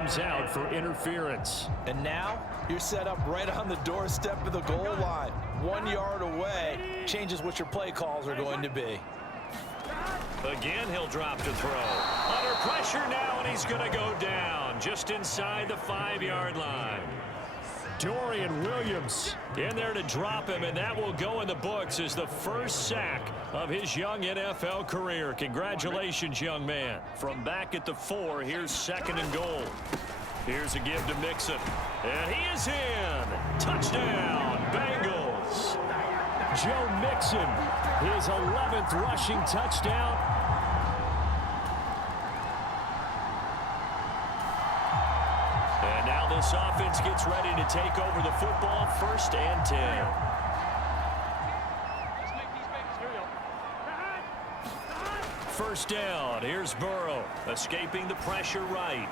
Out for interference. And now you're set up right on the doorstep of the goal line. 1 yard away changes what your play calls are going to be. Again, he'll drop to throw. Under pressure now, and he's going to go down just inside the 5-yard line. Dorian Williams in there to drop him, and that will go in the books as the first sack of his young NFL career. Congratulations, young man. From back at the 4, here's 2nd and goal. Here's a give to Mixon, and he is in. Touchdown, Bengals. Joe Mixon, his 11th rushing touchdown. And now this offense gets ready to take over the football. 1st and 10. First down. Here's Burrow escaping the pressure right.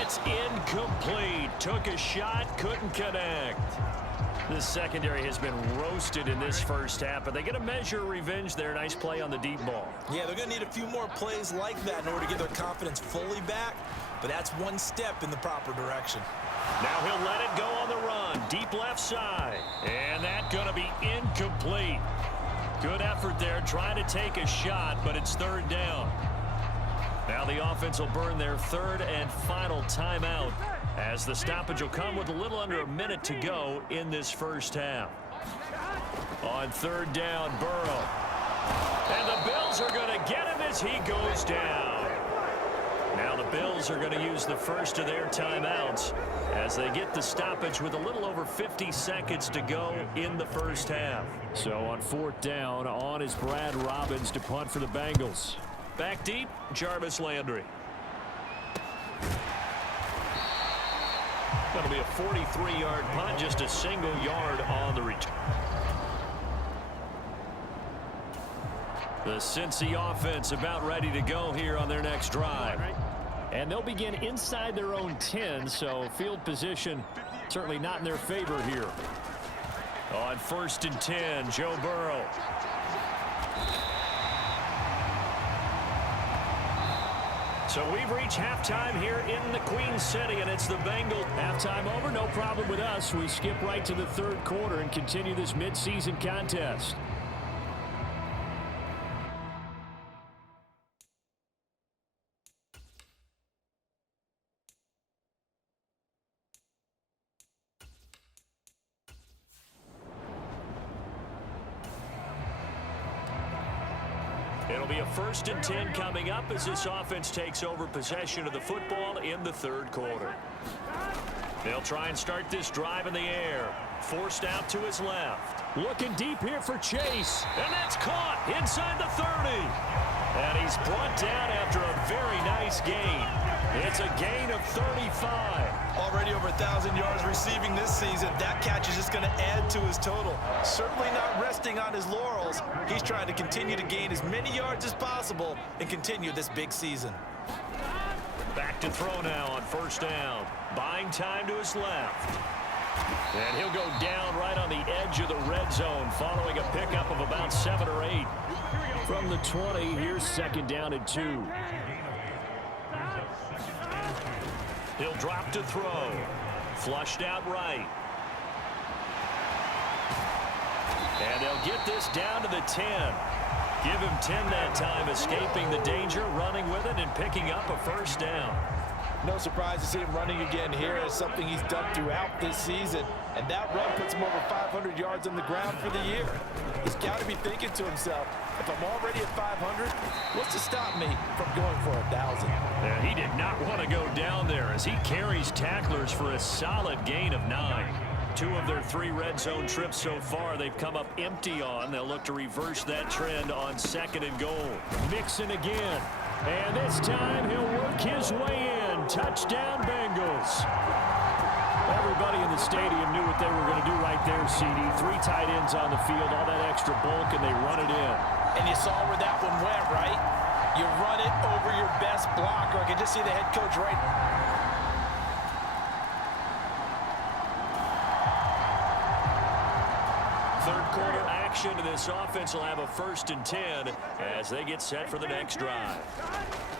It's incomplete. Took a shot, couldn't connect. This secondary has been roasted in this first half, but they get a measure of revenge there. Nice play on the deep ball. Yeah, they're going to need a few more plays like that in order to get their confidence fully back, but that's one step in the proper direction. Now he'll let it go on the run. Deep left side. And that's going to be incomplete. Good effort there trying to take a shot, but it's 3rd down. Now the offense will burn their 3rd and final timeout as the stoppage will come with a little under a minute to go in this first half. On 3rd down, Burrow. And the Bills are going to get him as he goes down. Now the Bills are going to use the first of their timeouts as they get the stoppage with a little over 50 seconds to go in the first half. So on 4th down, on is Brad Robbins to punt for the Bengals. Back deep, Jarvis Landry. That'll be a 43-yard punt, just a single yard on the return. The Cincy offense about ready to go here on their next drive. And they'll begin inside their own 10, so field position certainly not in their favor here. On 1st and 10, Joe Burrow. So we've reached halftime here in the Queen City, and it's the Bengals. Halftime over, no problem with us. We skip right to the 3rd quarter and continue this midseason contest. It'll be a 1st and 10 coming up as this offense takes over possession of the football in the 3rd quarter. They'll try and start this drive in the air. Forced out to his left. Looking deep here for Chase. And that's caught inside the 30. And he's brought down after a very nice gain. It's a gain of 35. Already over 1,000 yards receiving this season. That catch is just going to add to his total. Certainly not resting on his laurels. He's trying to continue to gain as many yards as possible and continue this big season. Back to throw now on 1st down. Buying time to his left. And he'll go down right on the edge of the red zone following a pickup of about 7 or 8. From the 20, here's 2nd down and 2. He'll drop to throw. Flushed out right. And they'll get this down to the 10. Give him 10 that time, escaping the danger, running with it, and picking up a 1st down. No surprise to see him running again here. It's something he's done throughout this season. And that run puts him over 500 yards on the ground for the year. He's got to be thinking to himself, if I'm already at 500, what's to stop me from going for 1,000? Yeah, he did not want to go down there as he carries tacklers for a solid gain of 9. 2 of their 3 red zone trips so far they've come up empty on. They'll look to reverse that trend on 2nd and goal. Mixon again. And this time he'll work his way in. Touchdown, Bengals. Everybody in the stadium knew what they were going to do right there, CD. 3 tight ends on the field, all that extra bulk, and they run it in. And you saw where that one went, right? You run it over your best blocker. I can just see the head coach right. 3rd quarter action. possession, and this offense will have a 1st and 10 as they get set for the next drive.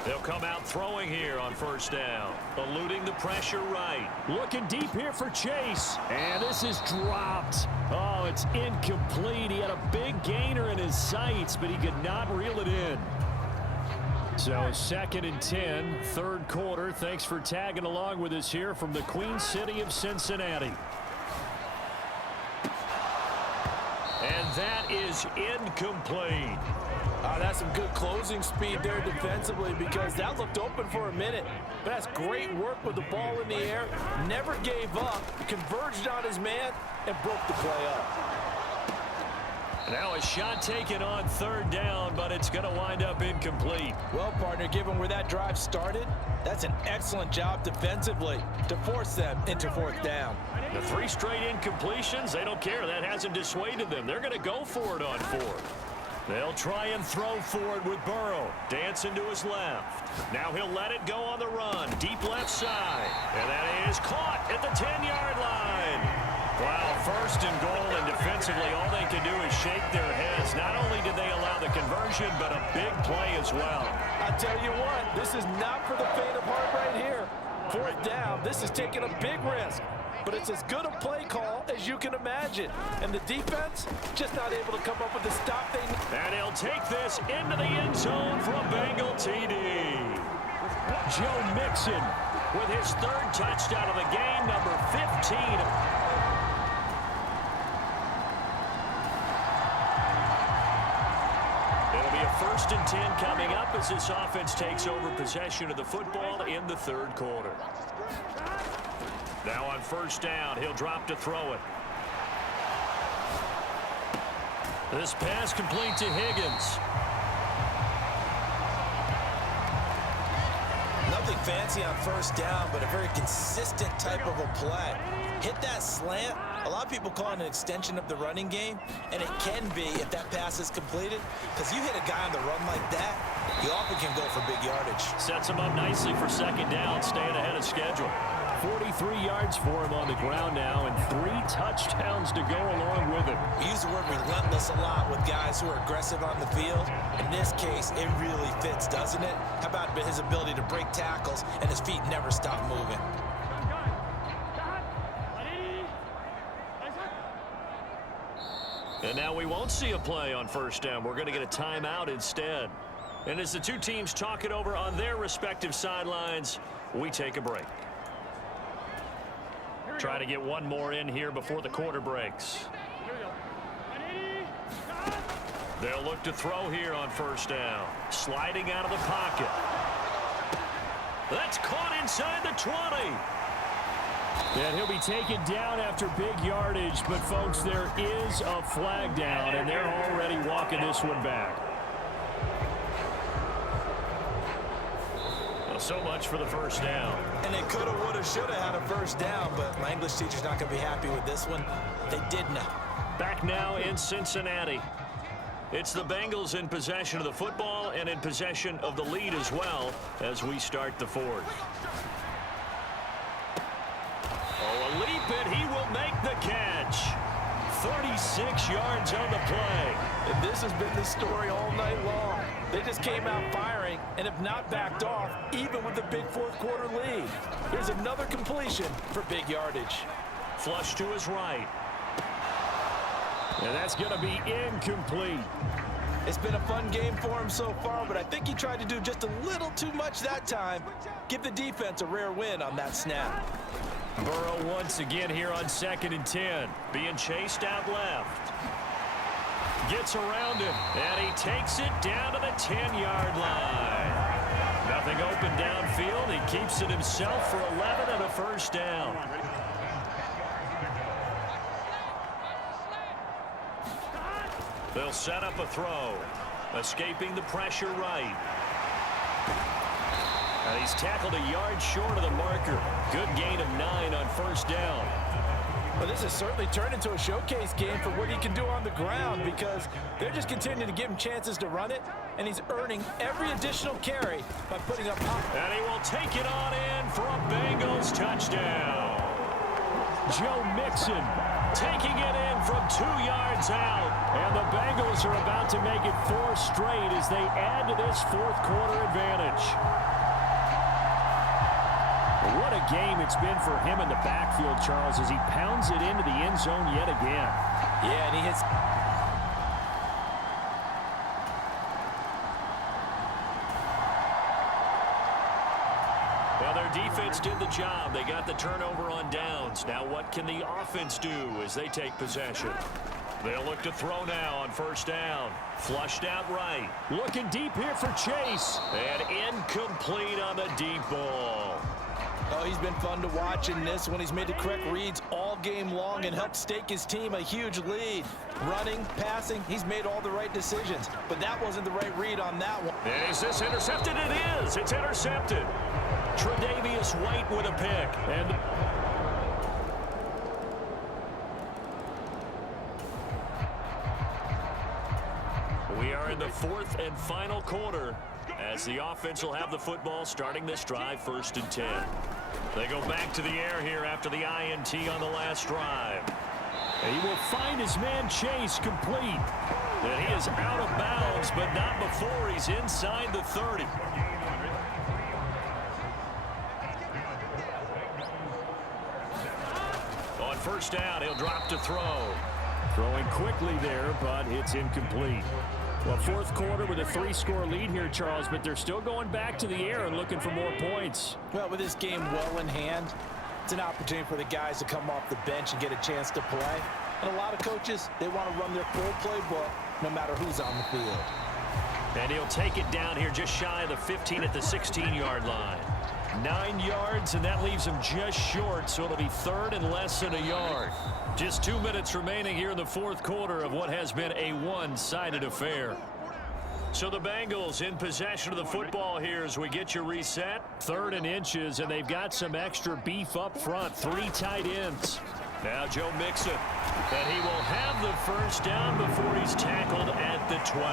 They'll come out throwing here on 1st down, eluding the pressure right. Looking deep here for Chase, and this is dropped. Oh, it's incomplete. He had a big gainer in his sights, but he could not reel it in. So 2nd and 10, 3rd quarter. Thanks for tagging along with us here from the Queen City of Cincinnati. And that is incomplete. That's some good closing speed there defensively, because that looked open for a minute. But that's great work with the ball in the air. Never gave up, converged on his man, and broke the play up. Now a shot taken on 3rd down, but it's going to wind up incomplete. Well, partner, given where that drive started, that's an excellent job defensively to force them into 4th down. The 3 straight incompletions, they don't care. That hasn't dissuaded them. They're going to go for it on 4th. They'll try and throw for it with Burrow. Dancing to his left. Now he'll let it go on the run. Deep left side. And that is caught at the 10-yard line. Wow, 1st and goal, and defensively all they can do is shake their heads. Not only did they allow the conversion, but a big play as well. I tell you what, this is not for the faint of heart right here. 4th down, this is taking a big risk. But it's as good a play call as you can imagine. And the defense just not able to come up with the stop they need. And he'll take this into the end zone for a Bengal TD. Joe Mixon with his 3rd touchdown of the game, number 15. It'll be a 1st and 10 coming up as this offense takes over possession of the football in the 3rd quarter. Now on 1st down, he'll drop to throw it. This pass complete to Higgins. Nothing fancy on 1st down, but a very consistent type of a play. Hit that slant. A lot of people call it an extension of the running game, and it can be if that pass is completed, because you hit a guy on the run like that, you often can go for big yardage. Sets him up nicely for 2nd down, staying ahead of schedule. 43 yards for him on the ground now, and 3 touchdowns to go along with it. We use the word relentless a lot with guys who are aggressive on the field. In this case, it really fits, doesn't it? How about his ability to break tackles and his feet never stop moving? And now we won't see a play on 1st down. We're going to get a timeout instead. And as the 2 teams talk it over on their respective sidelines, we take a break. Try to get one more in here before the quarter breaks. They'll look to throw here on 1st down. Sliding out of the pocket. That's caught inside the 20. And he'll be taken down after big yardage, but folks, there is a flag down, and they're already walking this one back. Well, so much for the 1st down. And they coulda, woulda, shoulda had a 1st down, but my English teacher's not going to be happy with this one. They did not. Back now in Cincinnati. It's the Bengals in possession of the football and in possession of the lead as well as we start the 4th. Oh, a leap, and he will make the catch. 36 yards on the play. And this has been the story all night long. They just came out firing and have not backed off, even with the big 4th quarter lead. Here's another completion for big yardage. Flush to his right. And that's going to be incomplete. It's been a fun game for him so far, but I think he tried to do just a little too much that time. Give the defense a rare win on that snap. Burrow once again here on 2nd and 10. Being chased out left. Gets around him, and he takes it down to the 10-yard line. Nothing open downfield. He keeps it himself for 11 and a 1st down. They'll set up a throw. Escaping the pressure right. And he's tackled a yard short of the marker. Good gain of 9 on 1st down. Well, this has certainly turned into a showcase game for what he can do on the ground, because they're just continuing to give him chances to run it, and he's earning every additional carry by putting up. And he will take it on in for a Bengals touchdown. Joe Mixon taking it in from 2 yards out. And the Bengals are about to make it 4 straight as they add to this fourth quarter advantage. What a game it's been for him in the backfield, Charles, as he pounds it into the end zone yet again. Yeah, and he hits... Well, their defense did the job. They got the turnover on downs. Now what can the offense do as they take possession? They'll look to throw now on first down. Flushed out right. Looking deep here for Chase. And incomplete on the deep ball. Oh, he's been fun to watch in this one. He's made the correct reads all game long and helped stake his team a huge lead. Running, passing, he's made all the right decisions. But that wasn't the right read on that one. Is this intercepted? It is. It's intercepted. Tre'Davious White with a pick. And we are in the fourth and final quarter as the offense will have the football starting this drive, 1st and 10. They go back to the air here after the INT on the last drive. And he will find his man Chase complete. And he is out of bounds, but not before he's inside the 30. On first down, he'll drop to throw. Throwing quickly there, but it's incomplete. Well, fourth quarter with a 3-score lead here, Charles, but they're still going back to the air and looking for more points. Well, with this game well in hand, it's an opportunity for the guys to come off the bench and get a chance to play. And a lot of coaches, they want to run their full playbook no matter who's on the field. And he'll take it down here just shy of the 15 at the 16-yard line. 9 yards, and that leaves him just short, so it'll be 3rd and less than a yard. Just 2 minutes remaining here in the fourth quarter of what has been a one-sided affair. So the Bengals in possession of the football here as we get you reset. 3rd and inches, and they've got some extra beef up front. 3 tight ends. Now Joe Mixon. And he will have the first down before he's tackled at the 12.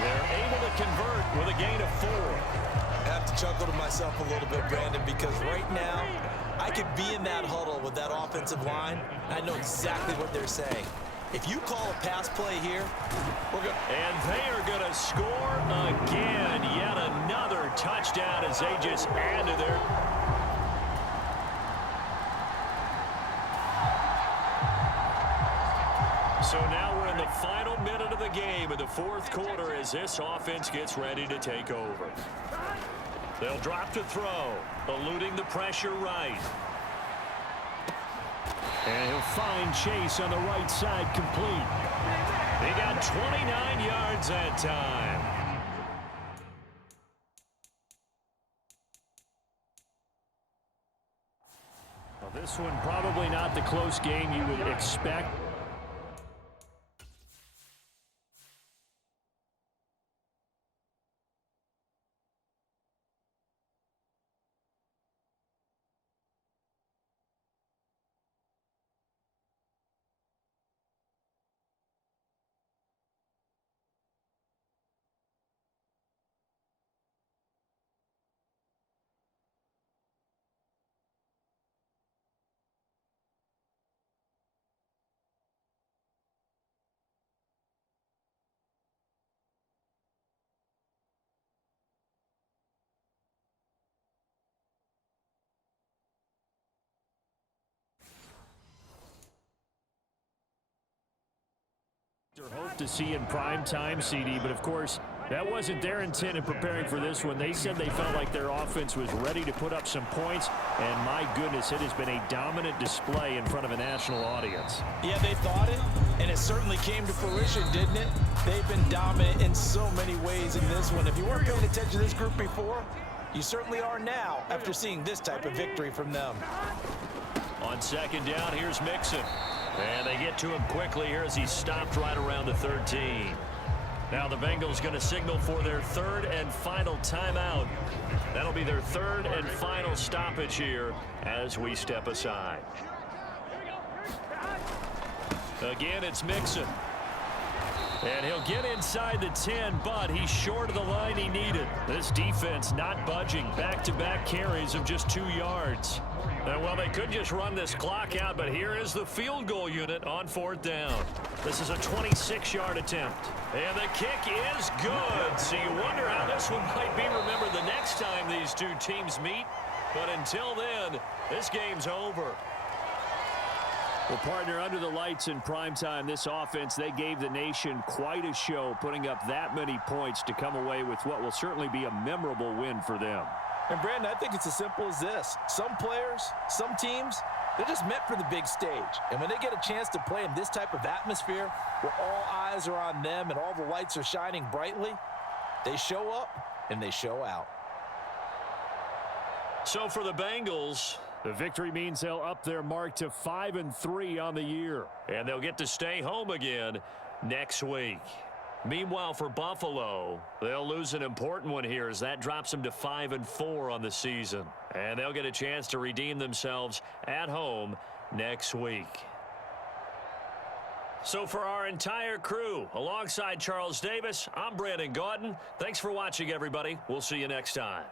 They're able to convert with a gain of 4. I have to chuckle to myself a little bit, Brandon, because right now I could be in that huddle with that offensive line. I know exactly what they're saying. If you call a pass play here, we're going to... And they are going to score again. Yet another touchdown as they just add to their... So now we're in the final minute of the game in the fourth quarter as this offense gets ready to take over. They'll drop to throw, eluding the pressure right. And he'll find Chase on the right side complete. He got 29 yards that time. Well, this one probably not the close game you would expect. Hope to see in prime time, CD, but of course that wasn't their intent in preparing for this one. They said they felt like their offense was ready to put up some points, and my goodness, it has been a dominant display in front of a national audience. Yeah, they thought it, and it certainly came to fruition, didn't it? They've been dominant in so many ways in this one. If you weren't paying attention to this group before, you certainly are now after seeing this type of victory from them. On second down, here's Mixon. And they get to him quickly here as he stopped right around the 13. Now the Bengals going to signal for their 3rd and final timeout. That'll be their 3rd and final stoppage here as we step aside. Again, it's Mixon. And he'll get inside the 10, but he's short of the line he needed. This defense not budging. Back-to-back carries of just 2 yards. Well, they could just run this clock out, but here is the field goal unit on 4th down. This is a 26-yard attempt. And the kick is good. So you wonder how this one might be remembered the next time these two teams meet. But until then, this game's over. Well, partner, under the lights in primetime, this offense, they gave the nation quite a show, putting up that many points to come away with what will certainly be a memorable win for them. And, Brandon, I think it's as simple as this. Some players, some teams, they're just meant for the big stage. And when they get a chance to play in this type of atmosphere where all eyes are on them and all the lights are shining brightly, they show up and they show out. So for the Bengals, the victory means they'll up their mark to 5-3 on the year. And they'll get to stay home again next week. Meanwhile, for Buffalo, they'll lose an important one here as that drops them to 5-4 on the season. And they'll get a chance to redeem themselves at home next week. So for our entire crew, alongside Charles Davis, I'm Brandon Gaudin. Thanks for watching, everybody. We'll see you next time.